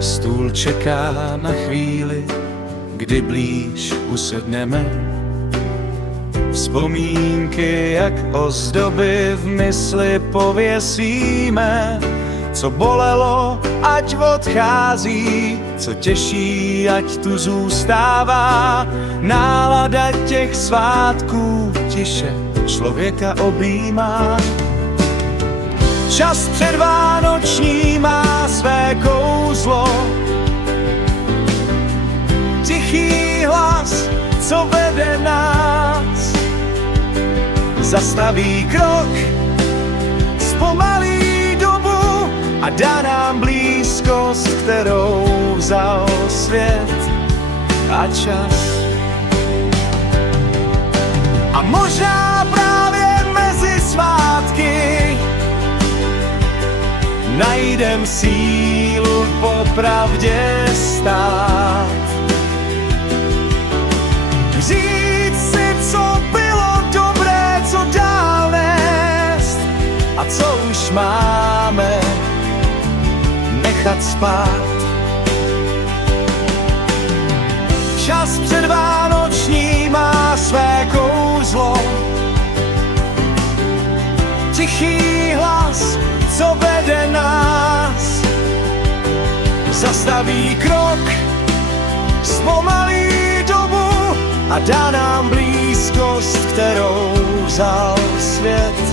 Stůl čeká na chvíli, kdy blíž usedneme. Vzpomínky jak ozdoby v mysli pověsíme. Co bolelo, ať odchází, co těší, ať tu zůstává. Nálada těch svátků tiše člověka objímá. Čas předvánoční má své kouzlo. Tichý hlas, co vede nás, zastaví krok, zpomalí dobu a dá nám blízkost, kterou vzal svět a čas. A možná právě mezi svátky najdem sílu po pravdě stát. Říct si, co bylo dobré, co dál nést a co už máme nechat spát. Čas předvánoční má své kouzlo. Tichý hlas, co vede nás, zastaví krok, zpomalí dobu a dá nám blízkost, kterou vzal svět